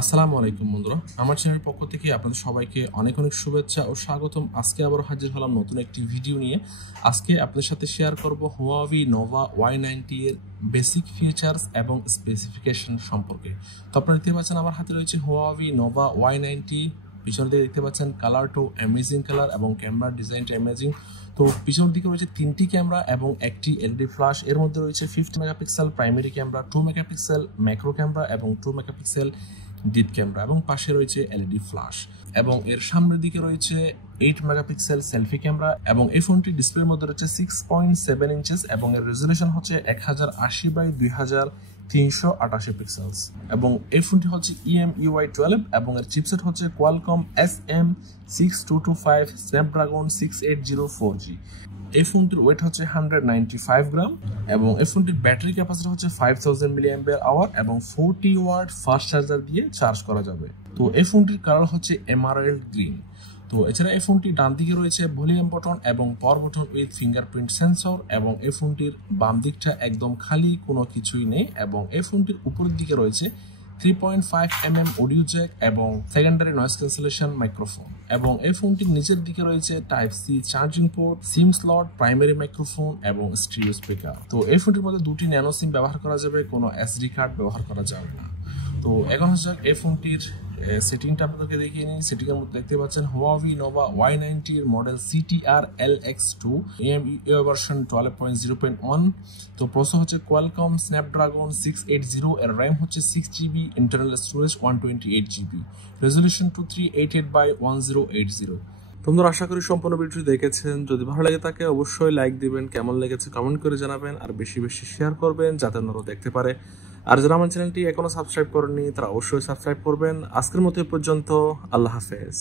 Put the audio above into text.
আসসালামু আলাইকুম বন্ধুরা, আমার চ্যানেলের পক্ষ থেকে আপনাদের সবাইকে অনেক অনেক শুভেচ্ছা ও স্বাগতম। আজকে আবার হাজির হলাম নতুন একটি ভিডিও নিয়ে। আজকে আপনাদের সাথে শেয়ার করব Huawei Nova Y90 এর বেসিক ফিচার্স এবং স্পেসিফিকেশন সম্পর্কে। তো আপনারা দেখতে পাচ্ছেন আমার হাতে রয়েছে Huawei Nova Y90। পিছনের দিকে দেখতে পাচ্ছেন কালারটাও অ্যামেজিং কালার এবং ক্যামেরার ডিজাইনটা অ্যামেজিং। তো পিছনের দিকে রয়েছে 3টি ক্যামেরা এবং একটি এলইডি ফ্ল্যাশ। এর মধ্যে রয়েছে 50 megapixel primary camera, 2 megapixel macro camera এবং 2 মেগাপিক্সেল ডিপ ক্যামেরা এবং পাশে রয়েছে এলইডি ফ্ল্যাশ। এবং এর সামনের দিকে রয়েছে 8 মেগাপিক্সেল সেলফি ক্যামেরা এবং এই ফোনটি ডিসপ্লের মধ্যে রয়েছে 6.7 ইঞ্চেস এবং এর রেজুলেশন হচ্ছে 1080x2388 পিক্সেলস। এবং এই ফোনটি হচ্ছে EMUI 12 এবং এর চিপসেট হচ্ছে কোয়ালকম SM6225 স্ন্যাপড্রাগন 680 4G। এই ফোনটির ওয়েট হচ্ছে 195 গ্রাম এবং এই ফোনটির ব্যাটারি ক্যাপাসিটি হচ্ছে 5000 mAh এবং 40 ওয়াট ফাস্ট চার্জার দিয়ে চার্জ করা যাবে। তো এই ফোনটির কালার হচ্ছে এমারাল্ড গ্রিন। তো এছাড়া এই ফোনটি ডান দিকে রয়েছে ভলিউম বাটন এবং power button with fingerprint sensor এবং এই ফোনটির বাম দিকটা একদম খালি, কোনো কিছুই নেই। এবং এই ফোনটির উপরের দিকে রয়েছে 3.5mm অডিও জ্যাক এবং সেকেন্ডারি নয়েজ ক্যান্সেলেশন মাইক্রোফোন। এবং এই ফোনটির নিচের দিকে রয়েছে type C charging port, SIM slot, primary microphone এবং স্টিরিও স্পিকার। তো এই ফোনটির মধ্যে 2টি ন্যানো সিম ব্যবহার করা যাবে, কোনো এসডি কার্ড ব্যবহার করা যাবে না। তো এখন হচ্ছে এই ফোনটির সেটিংটা আপনাদেরকে দেখিয়ে নিই। সেটিংয়ের মধ্যে দেখতে পাচ্ছেন Huawei Nova Y90 এর model CTR LX2 EMUI version 12.0.1। তো প্রসেসর হচ্ছে কোয়ালকম স্ন্যাপড্রাগন 680, এর র্যাম হচ্ছে 6GB, internal storage 128GB, resolution 2388x1080। তোমরা আশা করি সম্পূর্ণ ভিডিওটি দেখেছেন। যদি ভালো লাগে থাকে অবশ্যই লাইক দিবেন, কেমন লেগেছে কমেন্ট করে জানাবেন আর বেশি বেশি শেয়ার করবেন যাতে অন্যরা দেখতে পারে। আর যারা আমার চ্যানেলটি এখনো সাবস্ক্রাইব করেননি তারা অবশ্যই সাবস্ক্রাইব করবেন। আজকের মতো পর্যন্ত, আল্লাহ হাফেজ।